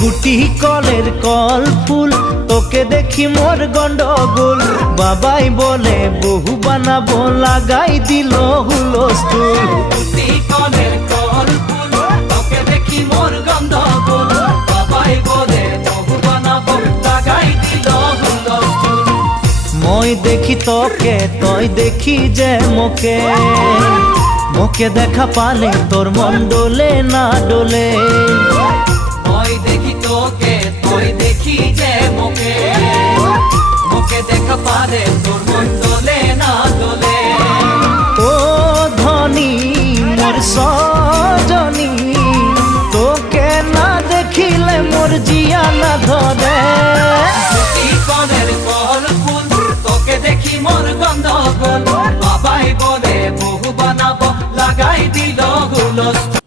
গুটি কলের কল ফুল তোকে দেখি মোর গন্ডগোল বাবাই বলে বহু বানাবো লাগাই দিল হুলস্থুল গুটি কলের কল ফুল তোকে দেখি মোর গন্ডগোল বাবাই বলে বহু বানাবো লাগাই দিল হুলস্থুল মই দেখি তোকে তই দেখি যে মোকে মোকে দেখা পালে তোর মন ডোলে না ডোলে মই দেখি তোকে তুই দেখি যে মোকে মোকে দেখা পারে তোর মন দোলে না দোলে ও ধনী মোর সজনী তোকে না দেখিলে মোর জিয়া না ধরে গুটি কলের কল ফুল তোকে দেখি মোর গন্ডগোল বাবাই বলে বহু বানাবো লাগাই দিল হুলস্থুল